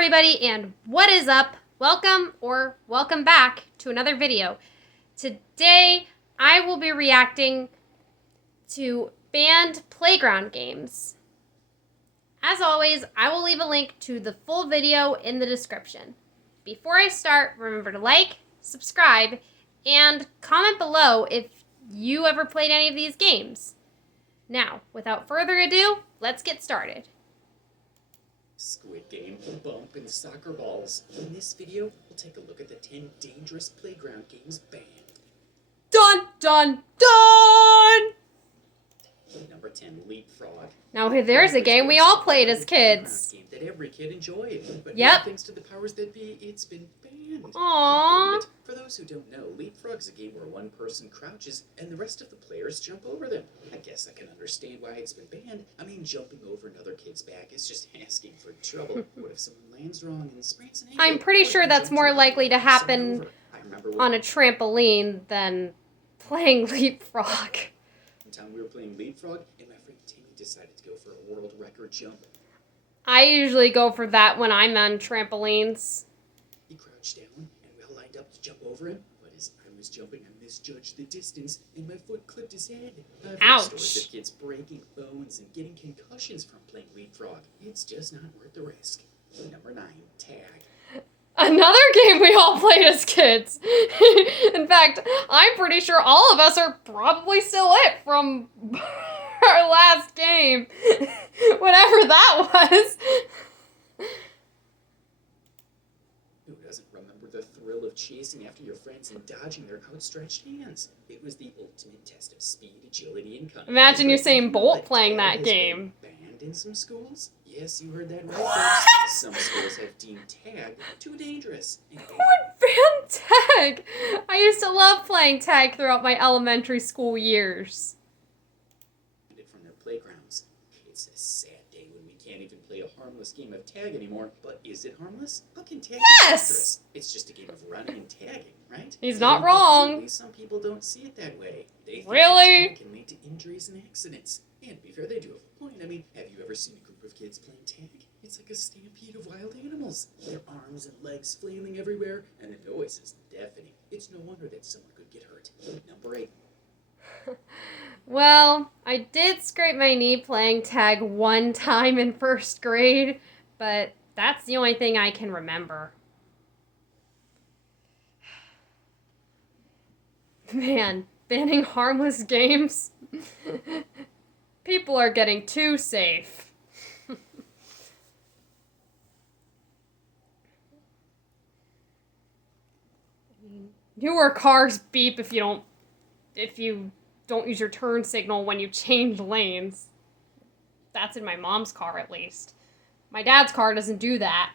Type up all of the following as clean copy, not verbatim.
everybody, and what is up? Welcome or welcome back to another video. Today I will be reacting to banned playground games. As always, I will leave a link to the full video in the description. Before I start, remember to like, subscribe, and comment below if you ever played any of these games. Now, without further ado, let's get started. Squid Game, Bump, and Soccer Balls. In this video, we'll take a look at the 10 dangerous playground games banned. Dun, dun, dun! Number 10, Leapfrog. Now there's a game we all played as kids. Game that every kid enjoyed, but Yep. thanks to the powers that be, it's been banned. Aww. For those who don't know, Leapfrog's a game where one person crouches and the rest of the players jump over them. I guess I can understand why it's been banned. I mean, jumping over another kid's back is just asking for trouble. What if someone lands wrong and sprains an ankle? I'm pretty What if sure you that's jump more too high likely to and knock someone happen over? I remember on a trampoline than playing Leapfrog. one time we were playing Leapfrog and my friend Timmy decided to go for a world record jump. I usually go for that when I'm on trampolines. He crouched down and we all lined up to jump over him, but as I was jumping, I misjudged the distance and my foot clipped his head. I've heard stories of kids breaking bones and getting concussions from playing Leapfrog. It's just not worth the risk. Number 9, Tag. Another game we all played as kids. In fact, I'm pretty sure all of us are probably still it from our last game. Whatever that was. Who doesn't remember the thrill of chasing after your friends and dodging their outstretched hands? It was the ultimate test of speed, agility, and cunning. Imagine Usain Bolt But paying Tag that has game. been banned in some schools? Yes, you heard that right, folks. Some schools have deemed Tag too dangerous. And Who would ban tag? I used to love playing tag throughout my elementary school years. it from their playgrounds. It's a sad day when we can't even play a harmless game of tag anymore. But is it harmless? How can tag be Yes! dangerous? It's just a game of running and tagging, right? He's not And wrong. apparently some people don't see it that way. They think Really? that tag can lead to injuries and accidents. And to be fair, they do have a point. I mean, have you ever seen a group of kids playing tag? It's like a stampede of wild animals. Their arms and legs flailing everywhere, and the noise is deafening. It's no wonder that someone could get hurt. Number 8. Well, I did scrape my knee playing tag one time in first grade, but that's the only thing I can remember. Man, banning harmless games? People are getting too safe. Newer cars beep if you don't use your turn signal when you change lanes. That's in my mom's car, at least. My dad's car doesn't do that.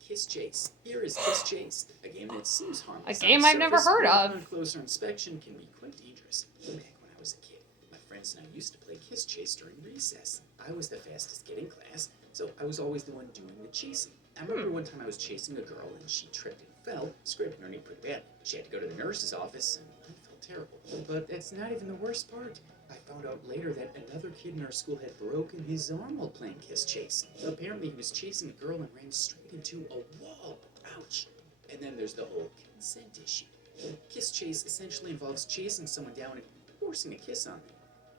Kiss Chase. Here is Kiss Chase, a game that seems harmless. A game on the I've never surface, heard but of. On closer inspection can be quite dangerous. Back when I was a kid, my friends and I used to play Kiss Chase during recess. I was the fastest kid in class, so I was always the one doing the chasing. I remember one time I was chasing a girl and she tripped and fell, scraping her knee pretty bad. She had to go to the nurse's office and I felt terrible. But that's not even the worst part. I found out later that another kid in our school had broken his arm while playing Kiss Chase. Apparently he was chasing a girl and ran straight into a wall. Ouch. And then there's the whole consent issue. Kiss Chase essentially involves chasing someone down and forcing a kiss on them.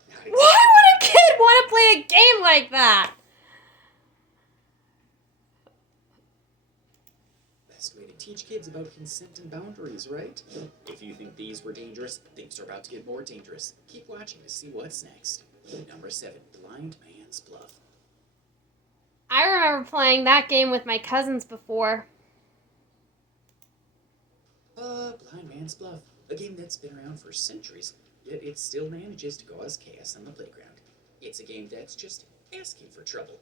Not exactly. Why would a kid want to play a game like that? Best way to teach kids about consent and boundaries, right? If you think these were dangerous, things are about to get more dangerous. Keep watching to see what's next. Number 7, Blind Man's Bluff. I remember playing that game with my cousins before. Blind Man's Bluff, a game that's been around for centuries, yet it still manages to cause chaos on the playground. It's a game that's just asking for trouble.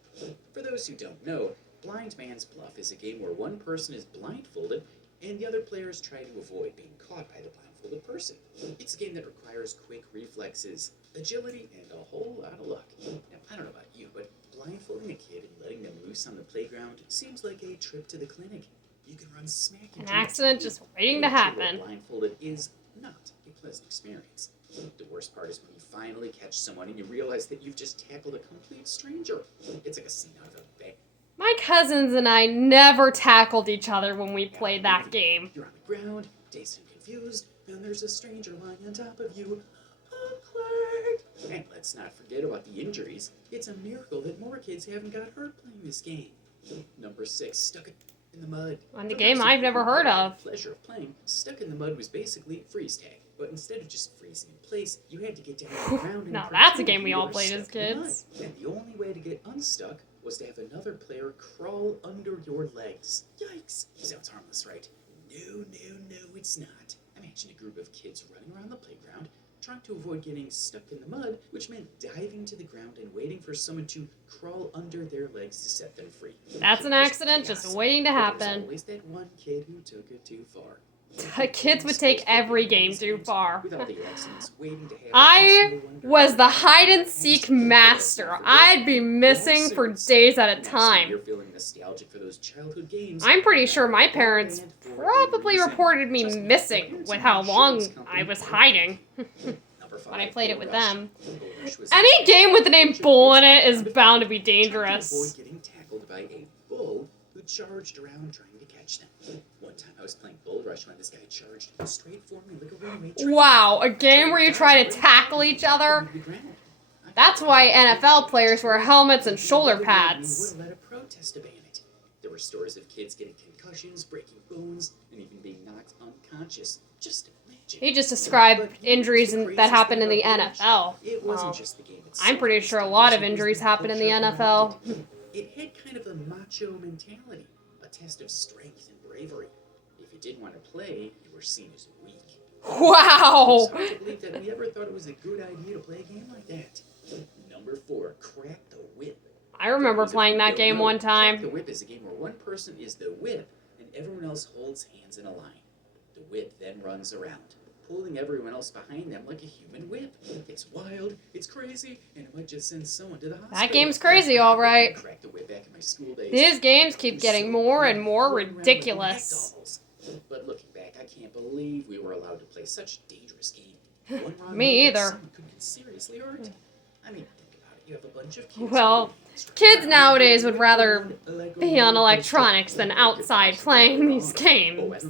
For those who don't know, Blind Man's Bluff is a game where one person is blindfolded and the other players try to avoid being caught by the blindfolded person. It's a game that requires quick reflexes, agility, and a whole lot of luck. Now, I don't know about you, but blindfolding a kid and letting them loose on the playground seems like a trip to the clinic. You can run smack into An accident just waiting to happen. Blindfolded is not a pleasant experience. The worst part is when you finally catch someone and you realize that you've just tackled a complete stranger. It's like a scene out of a My cousins and I never tackled each other when we played that game. You're on the ground, dazed and confused, and there's a stranger lying on top of you. Awkward! And let's not forget about the injuries. It's a miracle that more kids haven't got hurt playing this game. Number 6, Stuck in the Mud. On the game I've never heard of. The pleasure of playing, Stuck in the Mud was basically freeze tag. But instead of just freezing in place, you had to get down on the ground and Now that's a pretend game we you all were played as stuck in the kids. mud. And the only way to get unstuck was to have another player crawl under your legs. Yikes! Sounds harmless, right? No, it's not. Imagine a group of kids running around the playground, trying to avoid getting stuck in the mud, which meant diving to the ground and waiting for someone to crawl under their legs to set them free. That's an accident just waiting to But happen. there's always that one kid who took it too far. Kids would take every game too far. With all the accidents waiting to happen, I it's no wonder was the hide-and-seek master. I'd be missing for days at a Next time. You're feeling nostalgic for those childhood games. I'm pretty sure my parents probably reported me missing with how long I was hiding when I played it with them. Any game with the name Bull in it is bound to be dangerous. Avoid getting tackled by a bull who charged around trying to catch them. One time I was playing Bull Rush when this guy charged straight for me like a runaway train. Wow, a game where you try to tackle each other? That's why NFL players wear helmets and shoulder pads. We would have let a protest to ban it. There were stories of kids getting concussions, breaking bones, and even being knocked unconscious. Just imagine. He just described injuries that happened in the NFL. It wasn't Well, just the game itself. I'm pretty sure a lot of injuries happen in the NFL. It had kind of a macho mentality, a test of strength and bravery. If you didn't want to play, you were seen as weak. Wow! It's hard to believe that we ever thought it was a good idea to play a game like that. Number 4, Crack the Whip. I remember playing that game one Crack the time. Whip is a game where one person is the whip and everyone else holds hands in a line. The whip then runs around, pulling everyone else behind them like a human whip. It's wild, it's crazy, and it might just send someone to the hospital. That game's crazy, alright. Crack the Whip back in my school days. These games keep getting more and more ridiculous. But looking back, I can't believe we were allowed to play such a dangerous game. One wrong Me move and either. someone could get seriously hurt. I mean, think about it. You have a bunch of kids. Well, kids nowadays would rather be on electronics than outside playing these games.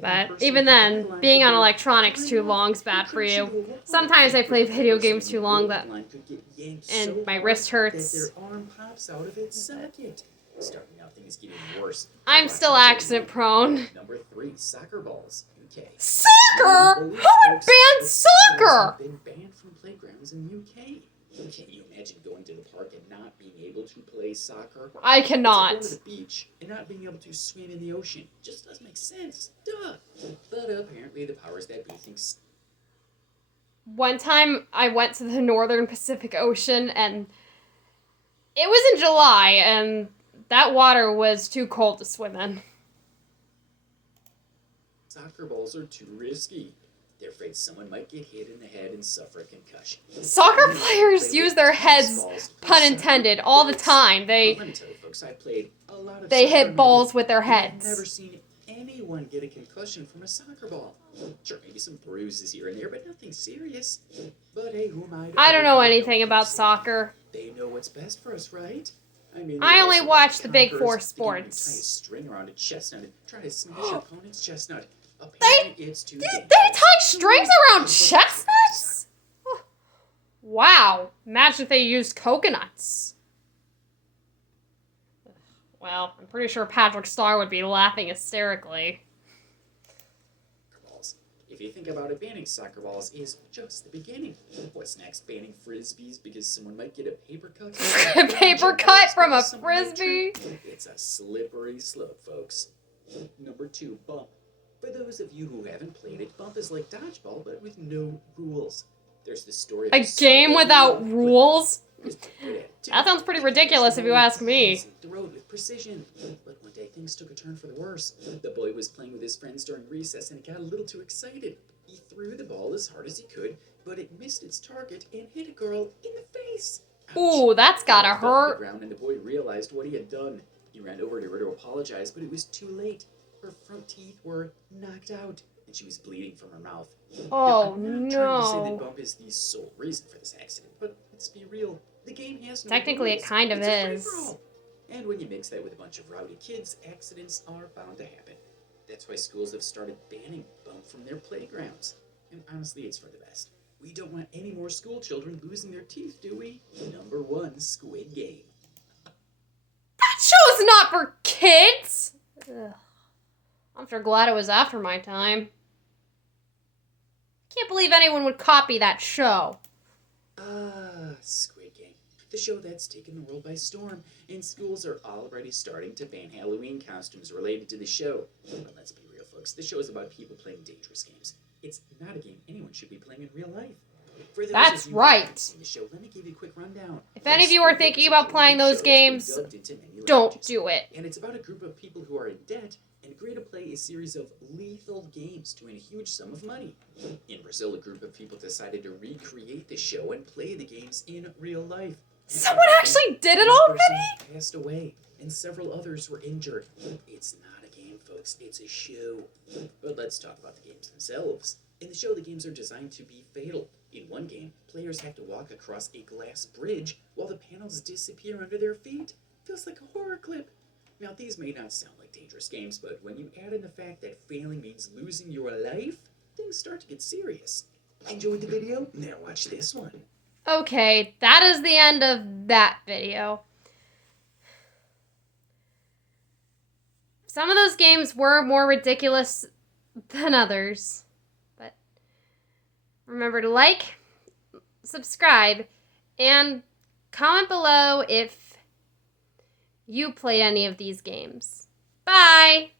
But even then, being on electronics too long is bad for you. Sometimes I play video games too long and my wrist hurts. Their arm pops out of its socket. Starting out, things getting worse. I'm still accident prone. Number 3, soccer balls. UK. Soccer? Who would ban soccer? Have been banned from playgrounds in UK. Can you imagine going to the park and not being able to play soccer? I It's like cannot. going to the beach and not being able to swim in the ocean. Just doesn't make sense. Duh. But apparently the powers that be think One time I went to the Northern Pacific Ocean and it was in July and that water was too cold to swim in. soccer balls are too risky. They're afraid someone might get hit in the head and suffer a concussion. Soccer players use their heads, pun intended, all the time. Let me tell you, folks, I played a lot of They soccer hit balls with their and I've never heads. seen anyone get a concussion from a soccer ball. Sure, maybe some bruises here and there, but nothing serious. But hey, who am I? I don't know anything about soccer. They know what's best for us, right? I mean, I they only also watch the Big conquerors. Four They can even sports. tie a string around a chestnut and try to smash your opponent's chestnut. Apparently, it's too They dangerous. tie strings around chestnuts? Wow. Imagine if they used coconuts. Well, I'm pretty sure Patrick Star would be laughing hysterically. Balls. If you think about it, banning soccer balls is just the beginning. What's next? Banning frisbees because someone might get a paper cut? Paper cut from a Someone might frisbee? trip. It's a slippery slope, folks. Number 2, bump. For those of you who haven't played it, bump is like dodgeball, but with no rules. There's the story of A game without rules? That That sounds pretty ridiculous if you ask me. The road with precision. But one day things took a turn for the worse. The boy was playing with his friends during recess and he got a little too excited. He threw the ball as hard as he could, but it missed its target and hit a girl in the face. Ouch. Ooh, that's gotta The ball fell to the hurt. ground and the boy realized what he had done. He ran over to her to apologize, but it was too late. Her front teeth were knocked out and she was bleeding from her mouth. Oh, I'm not trying to say that no. bump is the sole reason for this accident, but let's be real. The game has no Technically, it rules. kind of It's a is. free-for-all. And when you mix that with a bunch of rowdy kids, accidents are bound to happen. That's why schools have started banning bump from their playgrounds. And honestly, it's for the best. We don't want any more school children losing their teeth, do we? Number 1, Squid Game. That show's not for kids! Ugh. I'm sure glad it was after my time. Can't believe anyone would copy that show. Squid Game. The show that's taken the world by storm, and schools are already starting to ban Halloween costumes related to the show. But let's be real, folks. The show is about people playing dangerous games. It's not a game anyone should be playing in real life. For those That's of you who right. haven't seen the show, let me give you a quick rundown. If any of you are thinking about playing those games, don't do it. And it's about a group of people who are in debt and agree to play a series of lethal games to win a huge sum of money. In Brazil, a group of people decided to recreate the show and play the games in real life. Someone actually did it One person already? passed away, and several others were injured. It's not a game, folks. It's a show. But let's talk about the games themselves. In the show, the games are designed to be fatal. In one game, players have to walk across a glass bridge while the panels disappear under their feet. Feels like a horror clip. Now, these may not sound like dangerous games, but when you add in the fact that failing means losing your life, things start to get serious. Enjoyed the video? Now watch this one. Okay, that is the end of that video. Some of those games were more ridiculous than others. But remember to like, subscribe, and comment below if you played any of these games. Bye!